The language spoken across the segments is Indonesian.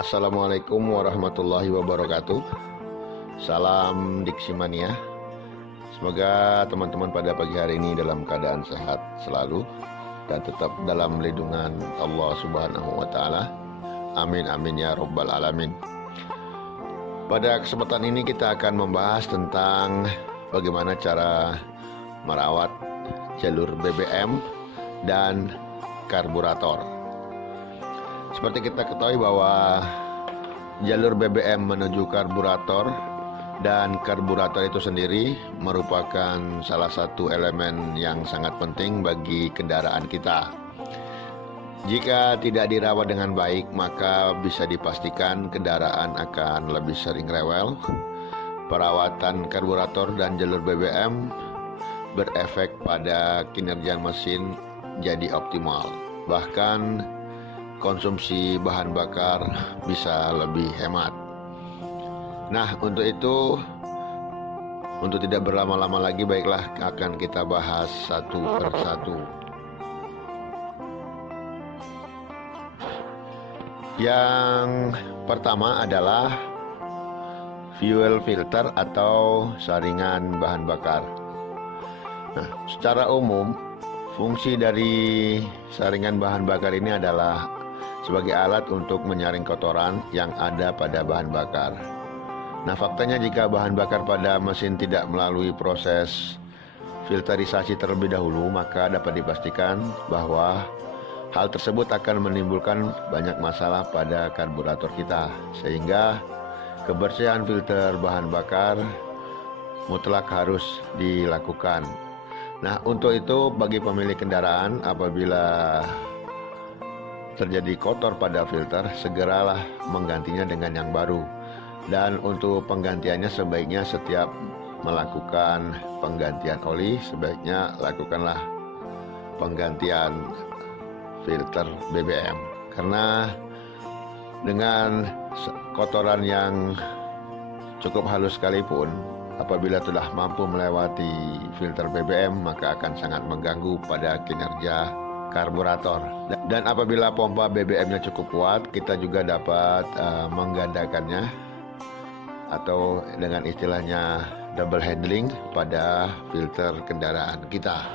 Assalamualaikum warahmatullahi wabarakatuh. Salam Diksimania. Semoga teman-teman pada pagi hari ini dalam keadaan sehat selalu dan tetap dalam lindungan Allah Subhanahu wa taala. Amin amin ya rabbal alamin. Pada kesempatan ini kita akan membahas tentang bagaimana cara merawat jalur BBM dan karburator. Seperti kita ketahui bahwa jalur BBM menuju karburator dan karburator itu sendiri merupakan salah satu elemen yang sangat penting bagi kendaraan kita. Jika tidak dirawat dengan baik, maka bisa dipastikan kendaraan akan lebih sering rewel. Perawatan karburator dan jalur BBM berefek pada kinerja mesin jadi optimal. Bahkan konsumsi bahan bakar bisa lebih hemat. Nah, untuk itu, untuk tidak berlama-lama lagi, baiklah akan kita bahas satu persatu. Yang pertama adalah fuel filter atau saringan bahan bakar. Nah, secara umum, fungsi dari saringan bahan bakar ini adalah sebagai alat untuk menyaring kotoran yang ada pada bahan bakar. Nah, faktanya jika bahan bakar pada mesin tidak melalui proses filterisasi terlebih dahulu, maka dapat dipastikan bahwa hal tersebut akan menimbulkan banyak masalah pada karburator kita, sehingga kebersihan filter bahan bakar mutlak harus dilakukan. Nah, untuk itu bagi pemilik kendaraan, apabila terjadi kotor pada filter, segeralah menggantinya dengan yang baru. Dan untuk penggantiannya sebaiknya setiap melakukan penggantian oli, sebaiknya lakukanlah penggantian filter BBM. Karena dengan kotoran yang cukup halus sekalipun, apabila telah mampu melewati filter BBM, maka akan sangat mengganggu pada kinerja karburator. Dan apabila pompa BBM-nya cukup kuat, kita juga dapat menggandakannya atau dengan istilahnya double handling pada filter kendaraan kita.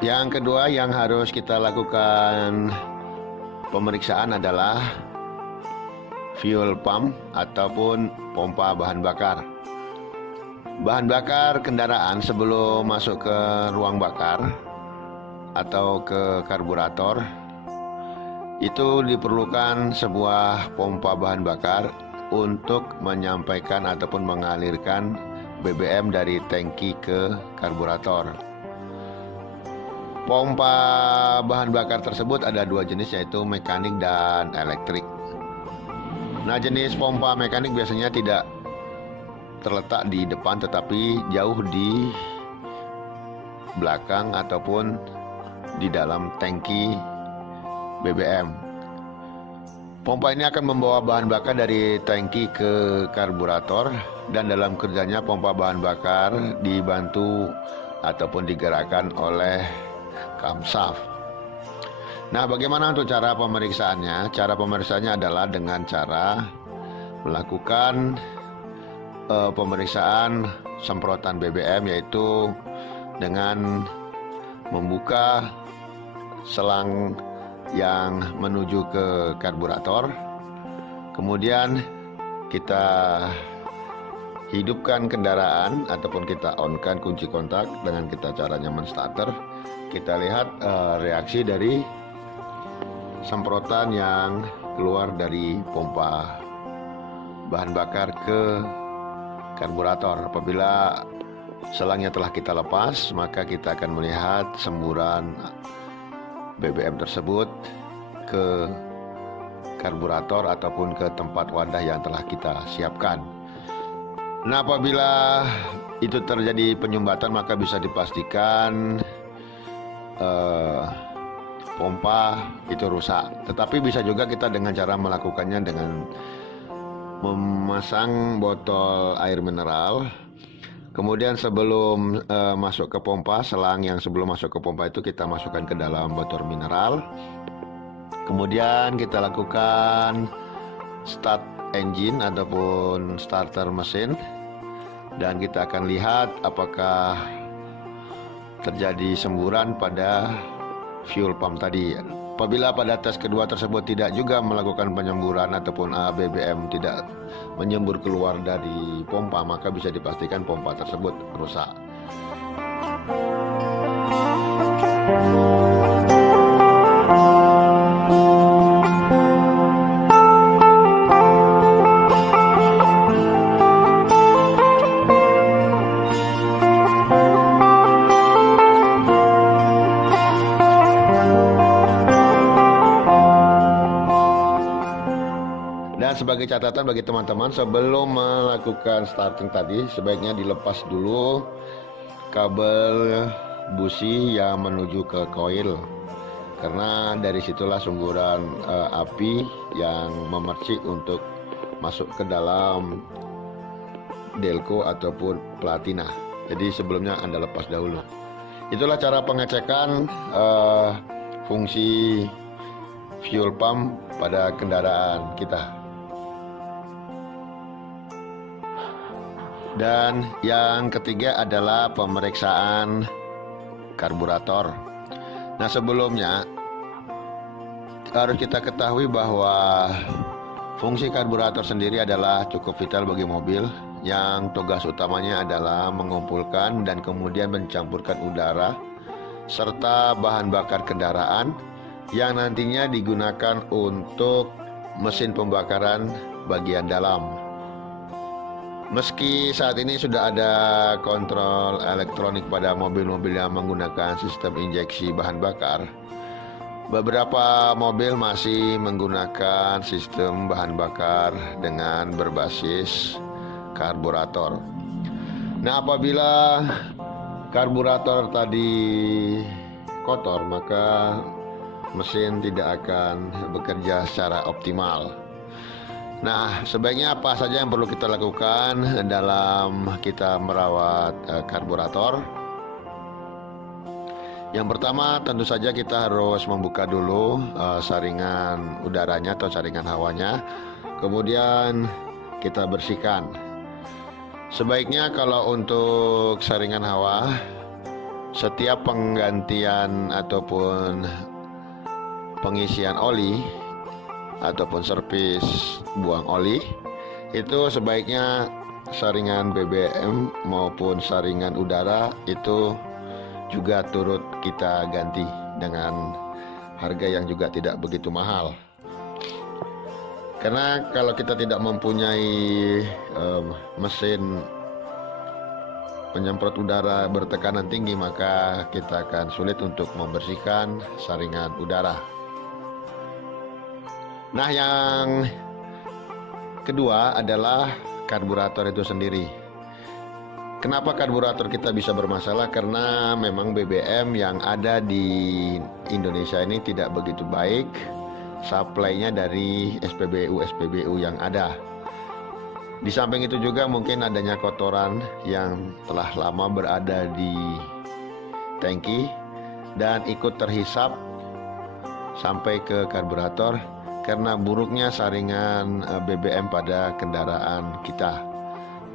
Yang kedua yang harus kita lakukan pemeriksaan adalah fuel pump ataupun pompa bahan bakar. Bahan bakar kendaraan sebelum masuk ke ruang bakar atau ke karburator, itu diperlukan sebuah pompa bahan bakar untuk menyampaikan ataupun mengalirkan BBM dari tangki ke karburator. Pompa bahan bakar tersebut ada dua jenis, yaitu mekanik dan elektrik. Nah, jenis pompa mekanik biasanya tidak terletak di depan tetapi jauh di belakang ataupun di dalam tangki BBM. Pompa ini akan membawa bahan bakar dari tangki ke karburator, dan dalam kerjanya pompa bahan bakar dibantu ataupun digerakkan oleh kamsaf. Nah, bagaimana untuk cara pemeriksaannya? Cara pemeriksaannya adalah dengan cara melakukan pemeriksaan semprotan BBM, yaitu dengan membuka selang yang menuju ke karburator. Kemudian kita hidupkan kendaraan ataupun kita on-kan kunci kontak dengan kita caranya men-starter. Kita lihat reaksi dari semprotan yang keluar dari pompa bahan bakar ke karburator. Apabila selangnya telah kita lepas, maka kita akan melihat semburan BBM tersebut ke karburator ataupun ke tempat wadah yang telah kita siapkan. Nah, apabila itu terjadi penyumbatan, maka bisa dipastikan pompa itu rusak. Tetapi bisa juga kita dengan cara melakukannya dengan memasang botol air mineral. Kemudian sebelum masuk ke pompa, selang yang sebelum masuk ke pompa itu kita masukkan ke dalam botol mineral. Kemudian kita lakukan start engine ataupun starter mesin, dan kita akan lihat apakah terjadi semburan pada fuel pump tadi. Apabila pada tes kedua tersebut tidak juga melakukan penyemburan ataupun BBM tidak menyembur keluar dari pompa, maka bisa dipastikan pompa tersebut rusak. Dan sebagai catatan bagi teman-teman, sebelum melakukan starting tadi, sebaiknya dilepas dulu kabel busi yang menuju ke koil, karena dari situlah sumburan api yang memercik untuk masuk ke dalam delco ataupun platina. Jadi sebelumnya Anda lepas dahulu. Itulah cara pengecekan fungsi fuel pump pada kendaraan kita. Dan yang ketiga adalah pemeriksaan karburator. Nah, sebelumnya harus kita ketahui bahwa fungsi karburator sendiri adalah cukup vital bagi mobil, yang tugas utamanya adalah mengumpulkan dan kemudian mencampurkan udara serta bahan bakar kendaraan yang nantinya digunakan untuk mesin pembakaran bagian dalam. Meski saat ini sudah ada kontrol elektronik pada mobil-mobil yang menggunakan sistem injeksi bahan bakar, beberapa mobil masih menggunakan sistem bahan bakar dengan berbasis karburator. Nah, apabila karburator tadi kotor, maka mesin tidak akan bekerja secara optimal. Nah, sebaiknya apa saja yang perlu kita lakukan dalam kita merawat karburator? Yang pertama, tentu saja kita harus membuka dulu saringan udaranya atau saringan hawanya. Kemudian kita bersihkan. Sebaiknya kalau untuk saringan hawa, setiap penggantian ataupun pengisian oli ataupun servis buang oli, itu sebaiknya saringan BBM maupun saringan udara itu juga turut kita ganti dengan harga yang juga tidak begitu mahal. Karena kalau kita tidak mempunyai mesin penyemprot udara bertekanan tinggi, maka kita akan sulit untuk membersihkan saringan udara. Nah, yang kedua adalah karburator itu sendiri. Kenapa karburator kita bisa bermasalah? Karena memang BBM yang ada di Indonesia ini tidak begitu baik supply-nya dari SPBU yang ada. Di samping itu juga mungkin adanya kotoran yang telah lama berada di tangki dan ikut terhisap sampai ke karburator karena buruknya saringan BBM pada kendaraan kita.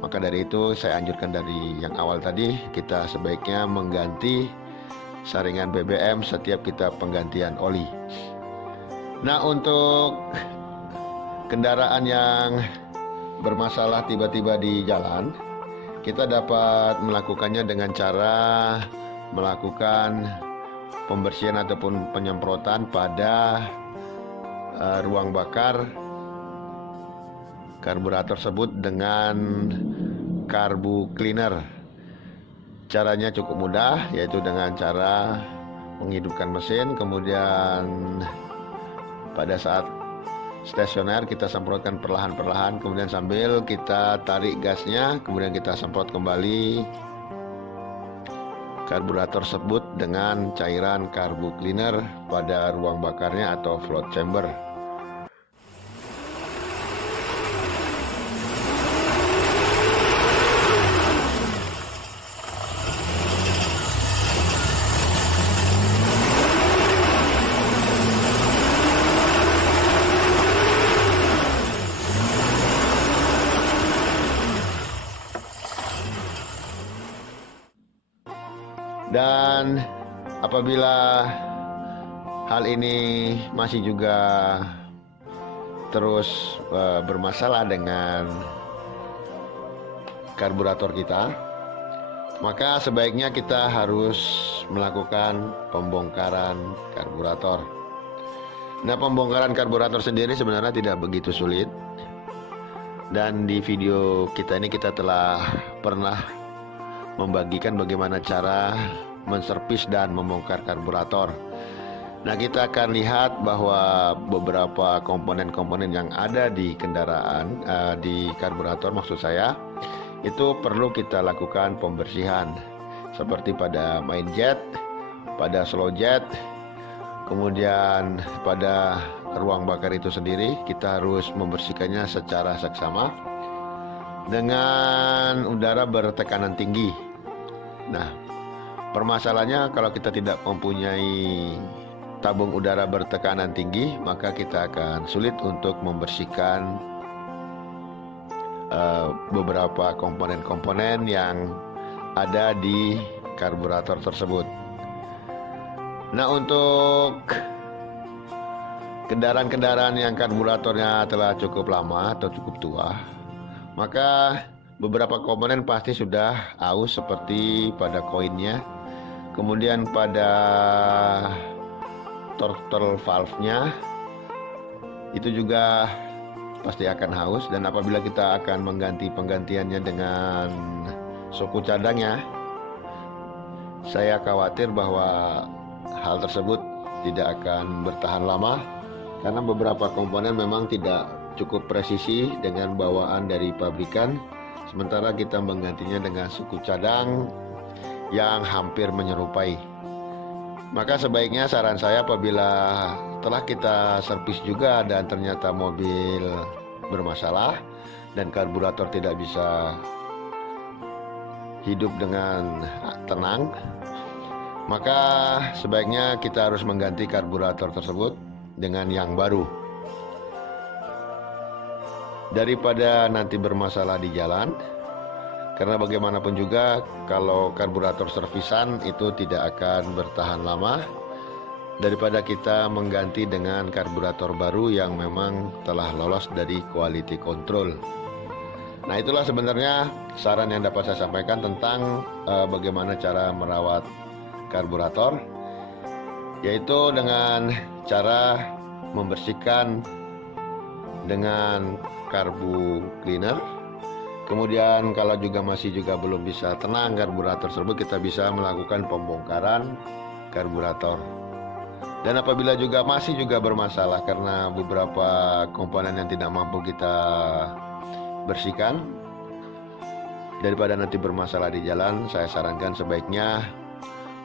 Maka dari itu saya anjurkan dari yang awal tadi, kita sebaiknya mengganti saringan BBM setiap kita penggantian oli. Nah, untuk kendaraan yang bermasalah tiba-tiba di jalan, kita dapat melakukannya dengan cara melakukan pembersihan ataupun penyemprotan pada ruang bakar karburator tersebut dengan karbu cleaner. Caranya cukup mudah, yaitu dengan cara menghidupkan mesin, kemudian pada saat stasioner kita semprotkan perlahan-perlahan, kemudian sambil kita tarik gasnya, kemudian kita semprot kembali karburator tersebut dengan cairan karbu cleaner pada ruang bakarnya atau float chamber. Dan apabila hal ini masih juga terus bermasalah dengan karburator kita, maka sebaiknya kita harus melakukan pembongkaran karburator. Nah, pembongkaran karburator sendiri sebenarnya tidak begitu sulit, dan di video kita ini kita telah pernah membagikan bagaimana cara menservis dan membongkar karburator. Nah, kita akan lihat bahwa beberapa komponen-komponen yang ada di kendaraan, di karburator maksud saya, itu perlu kita lakukan pembersihan. Seperti pada main jet, pada slow jet, kemudian pada ruang bakar itu sendiri, kita harus membersihkannya secara seksama dengan udara bertekanan tinggi. Nah, permasalahannya kalau kita tidak mempunyai tabung udara bertekanan tinggi, maka kita akan sulit untuk membersihkan beberapa komponen-komponen yang ada di karburator tersebut. Nah, untuk kendaraan-kendaraan yang karburatornya telah cukup lama atau cukup tua, maka beberapa komponen pasti sudah aus, seperti pada koinnya, kemudian pada throttle valve-nya itu juga pasti akan haus. Dan apabila kita akan mengganti penggantiannya dengan suku cadangnya, saya khawatir bahwa hal tersebut tidak akan bertahan lama, karena beberapa komponen memang tidak cukup presisi dengan bawaan dari pabrikan, sementara kita menggantinya dengan suku cadang yang hampir menyerupai. Maka sebaiknya saran saya, apabila telah kita servis juga dan ternyata mobil bermasalah dan karburator tidak bisa hidup dengan tenang, maka sebaiknya kita harus mengganti karburator tersebut dengan yang baru, daripada nanti bermasalah di jalan. Karena bagaimanapun juga kalau karburator servisan itu tidak akan bertahan lama, daripada kita mengganti dengan karburator baru yang memang telah lolos dari quality control. Nah, itulah sebenarnya saran yang dapat saya sampaikan tentang bagaimana cara merawat karburator, yaitu dengan cara membersihkan dengan karbu cleaner. Kemudian kalau juga masih belum bisa tenang karburator tersebut, kita bisa melakukan pembongkaran karburator. Dan apabila juga masih bermasalah karena beberapa komponen yang tidak mampu kita bersihkan, daripada nanti bermasalah di jalan, saya sarankan sebaiknya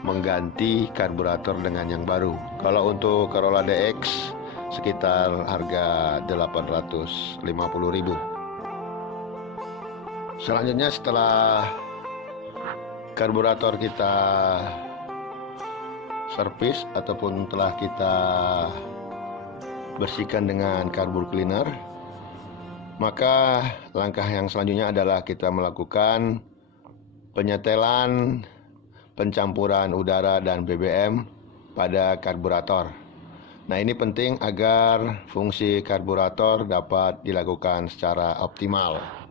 mengganti karburator dengan yang baru. Kalau untuk Corolla DX sekitar harga 850.000. Selanjutnya, setelah karburator kita servis ataupun telah kita bersihkan dengan karbur cleaner, maka langkah yang selanjutnya adalah kita melakukan penyetelan pencampuran udara dan BBM pada karburator. Nah, ini penting agar fungsi karburator dapat dilakukan secara optimal.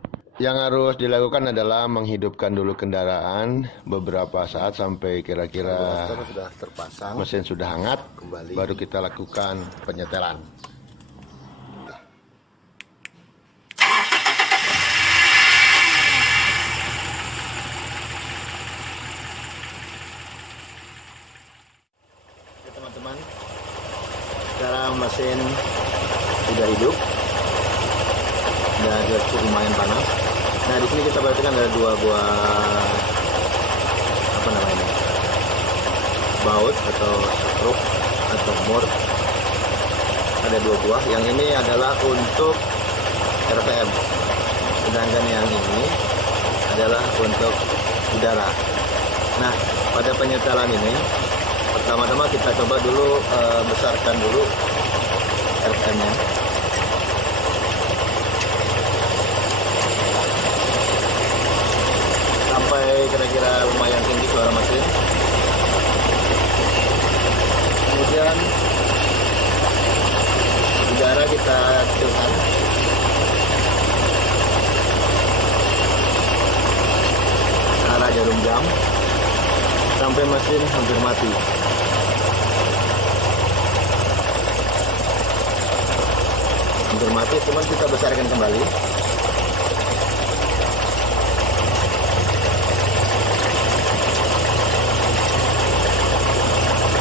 Yang harus dilakukan adalah menghidupkan dulu kendaraan beberapa saat sampai kira-kira sudah terpasang, mesin sudah hangat, kembali baru kita lakukan penyetelan. mesin sudah hidup, dan dia cukup lumayan panas. Nah, di sini kita perhatikan ada dua buah baut atau skruf atau mur. Ada dua buah. Yang ini adalah untuk RPM, sedangkan yang ini adalah untuk udara. Nah, pada penyetelan ini pertama-tama kita coba dulu besarkan dulu RPM-nya. Sampai kira-kira lumayan tinggi suara mesin. Kemudian udara kita kecilkan. Arah jarum jam sampai mesin hampir mati. Hampir mati, cuman kita besarkan kembali.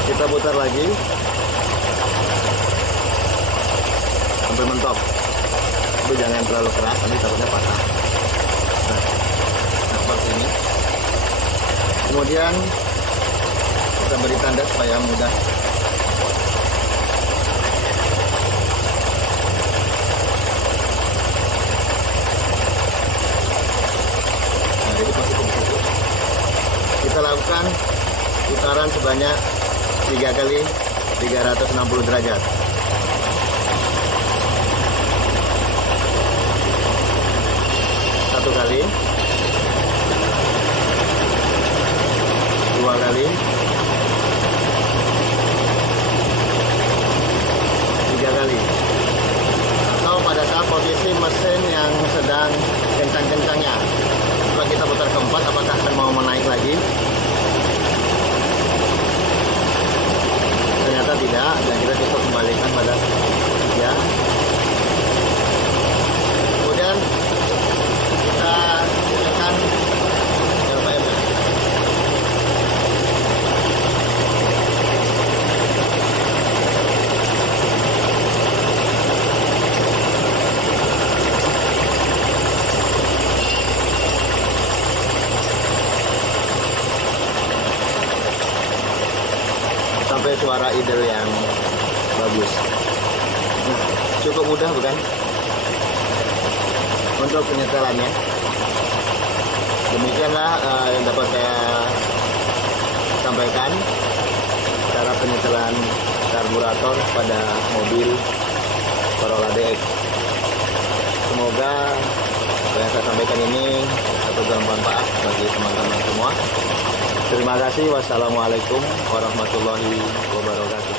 Kita putar lagi sampai mentok. Tapi jangan terlalu keras, nanti takutnya patah. Nah, seperti ini. Kemudian kita beri tanda supaya mudah. Nah, jadi posisi di situ. Kita lakukan putaran sebanyak 3 kali 360 derajat. Satu kali, 2 kali, 3 kali. Atau pada saat posisi mesin yang sedang kencang-kencangnya. Setelah kita putar keempat, apakah akan mau menaik lagi? Ternyata tidak, dan kita cukup kembalikan pada 3. Kemudian kita tekan RPM-nya. Sampai suara idle yang bagus. Nah, cukup mudah bukan? Untuk penyetelannya. Demikianlah yang dapat saya sampaikan cara penyetelan karburator pada mobil Corolla DX. Semoga apa yang saya sampaikan ini dapat bermanfaat bagi teman-teman semua. Terima kasih. Wassalamualaikum warahmatullahi wabarakatuh.